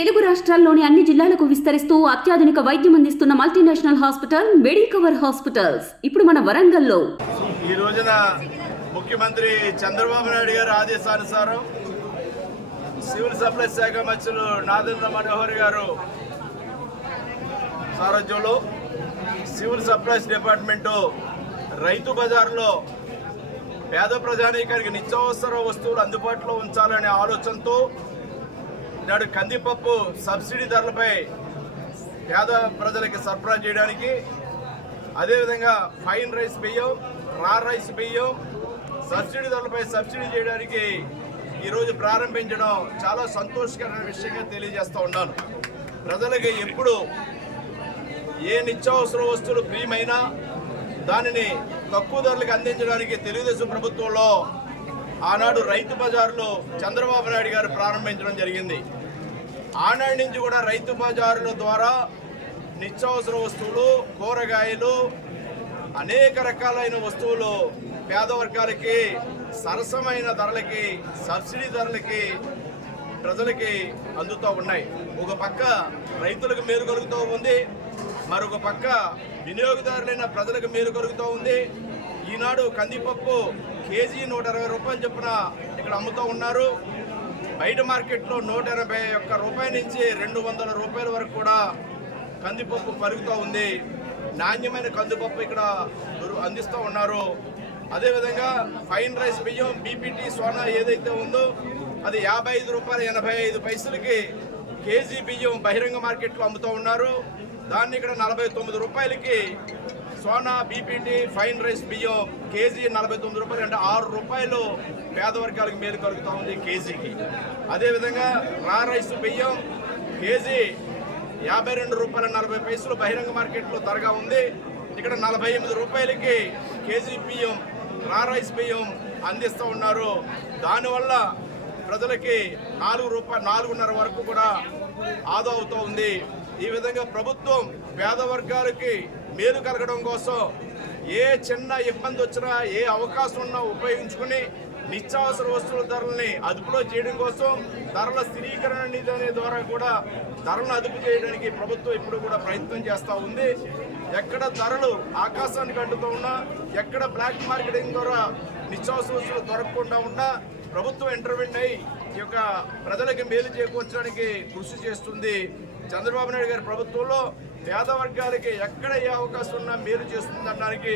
తెలుగు రాష్ట్రాల్లోని అన్ని జిల్లాలకు విస్తరిస్తూ అత్యాధునిక వైద్యం అందిస్తున్న మల్టీనేషనల్ హాస్పిటల్ మెడికవర్ హాస్పిటల్స్ ఇప్పుడు మన వరంగల్లో. ఈ రోజున ముఖ్యమంత్రి చంద్రబాబు నాయుడు గారి ఆదేశానుసారం సివిల్ సప్లైస్ శాఖ మంత్రులు నాదెండ్ల మనోహర్ గారు సారథ్యంలో సివిల్ సప్లైస్ డిపార్ట్మెంటు రైతు బజార్లో పేద ప్రజానీకానికి నిత్యావసర వస్తువులు అందుబాటులో ఉంచాలనే ఆలోచనతో నాడు కందిపప్పు సబ్సిడీ ధరలపై పేద ప్రజలకి సరఫరా చేయడానికి, అదేవిధంగా ఫైన్ రైస్ బియ్యం, రా రైస్ బియ్యం సబ్సిడీ ధరలపై సబ్సిడీ చేయడానికి ఈరోజు ప్రారంభించడం చాలా సంతోషకరమైన విషయంగా తెలియజేస్తూ ఉన్నాను. ప్రజలకి ఎప్పుడు ఏ నిత్యావసర వస్తువులు ప్రియమైనా దానిని తక్కువ ధరలకు అందించడానికి తెలుగుదేశం ప్రభుత్వంలో ఆనాడు రైతు బజార్లో చంద్రబాబు నాయుడు గారు ప్రారంభించడం జరిగింది. ఆనాటి నుంచి కూడా రైతు బజారుల ద్వారా నిత్యావసర వస్తువులు, కూరగాయలు, అనేక రకాలైన వస్తువులు పేద వర్గాలకి సరసమైన ధరలకి, సబ్సిడీ ధరలకి ప్రజలకి అందుతూ ఉన్నాయి. ఒక పక్క రైతులకు మేలు కలుగుతూ ఉంది, మరొక పక్క వినియోగదారులైన ప్రజలకు మేలు కలుగుతూ ఉంది. ఈనాడు కందిపప్పు కేజీ 120 రూపాయలు చొప్పున ఇక్కడ అమ్ముతూ ఉన్నారు. బయట మార్కెట్లో 181 రూపాయల నుంచి 200 రూపాయల వరకు కూడా కందిపప్పు పరుగుతూ ఉంది. నాణ్యమైన కందిపప్పు ఇక్కడ అందిస్తూ ఉన్నారు. అదేవిధంగా ఫైన్ రైస్ బియ్యం బీపీటీ సోనా ఏదైతే ఉందో అది 55 రూపాయల 85 పైసలకి కేజీ బియ్యం బహిరంగ మార్కెట్లో అమ్ముతూ ఉన్నారు. దాన్ని ఇక్కడ 49 రూపాయలకి సోనా బీపీటీ ఫైన్ రైస్ బియ్యం కేజీ 49 రూపాయలు, అంటే 6 రూపాయలు పేద వర్గాలకు మేలు కలుగుతూ ఉంది కేజీకి. అదేవిధంగా రా రైస్ బియ్యం కేజీ 52 రూపాయల 40 పైసలు బహిరంగ మార్కెట్లో ధరగా ఉంది. ఇక్కడ 48 రూపాయలకి కేజీ బియ్యం రా రైస్ బియ్యం అందిస్తూ ఉన్నారు. దానివల్ల ప్రజలకి 4.5 వరకు కూడా ఆదా అవుతూ ఉంది. ఈ విధంగా ప్రభుత్వం పేద వర్గాలకి మేలు కలగడం కోసం ఏ చిన్న ఇబ్బంది వచ్చినా, ఏ అవకాశం ఉన్నా ఉపయోగించుకుని నిత్యావసర వస్తువుల ధరల్ని అదుపులో చేయడం కోసం ధరల స్థిరీకరణ నిధి అనే ద్వారా కూడా ధరలను అదుపు చేయడానికి ప్రభుత్వం ఇప్పుడు కూడా ప్రయత్నం చేస్తూ ఉంది. ఎక్కడ ధరలు ఆకాశానికి అంటుతూ ఉన్నా, ఎక్కడ బ్లాక్ మార్కెటింగ్ ద్వారా నిత్యావసర వస్తువులు దొరకకుండా ఉన్నా ప్రభుత్వం ఇంటర్వెంట్ అయ్యి ఈ యొక్క ప్రజలకి మేలు చేకూర్చడానికి కృషి చేస్తుంది. చంద్రబాబు నాయుడు గారి ప్రభుత్వంలో పేద వర్గాలకి ఎక్కడ ఏ అవకాశం ఉన్నా మేలు చేస్తుందనడానికి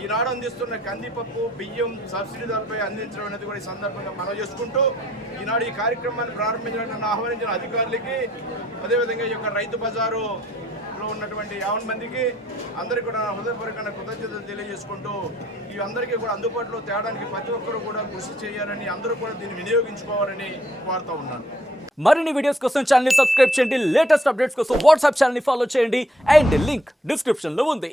ఈనాడు అందిస్తున్న కందిపప్పు బియ్యం సబ్సిడీ ధరపై అందించడం అనేది కూడా ఈ సందర్భంగా మనం చేసుకుంటూ ఈనాడు ఈ కార్యక్రమాన్ని ప్రారంభించడానికి నన్ను ఆహ్వానించిన అధికారులకి, అదేవిధంగా ఈ యొక్క రైతు బజారులో ఉన్నటువంటి 50 మందికి అందరికీ కూడా హృదయపూర్వక కృతజ్ఞతలు తెలియజేసుకుంటూ ఈ అందరికీ కూడా అందుబాటులో తేడానికి ప్రతి ఒక్కరూ కూడా కృషి చేయాలని, అందరూ కూడా దీన్ని వినియోగించుకోవాలని కోరుతూ ఉన్నాను. మరిన్ని వీడియోస్ కోసం ఛానల్ ని సబ్స్క్రైబ్ చేయండి. లేటెస్ట్ అప్డేట్స్ కోసం వాట్సాప్ ఛానల్ ని ఫాలో చేయండి. అండ్ లింక్ డిస్క్రిప్షన్ లో ఉంది.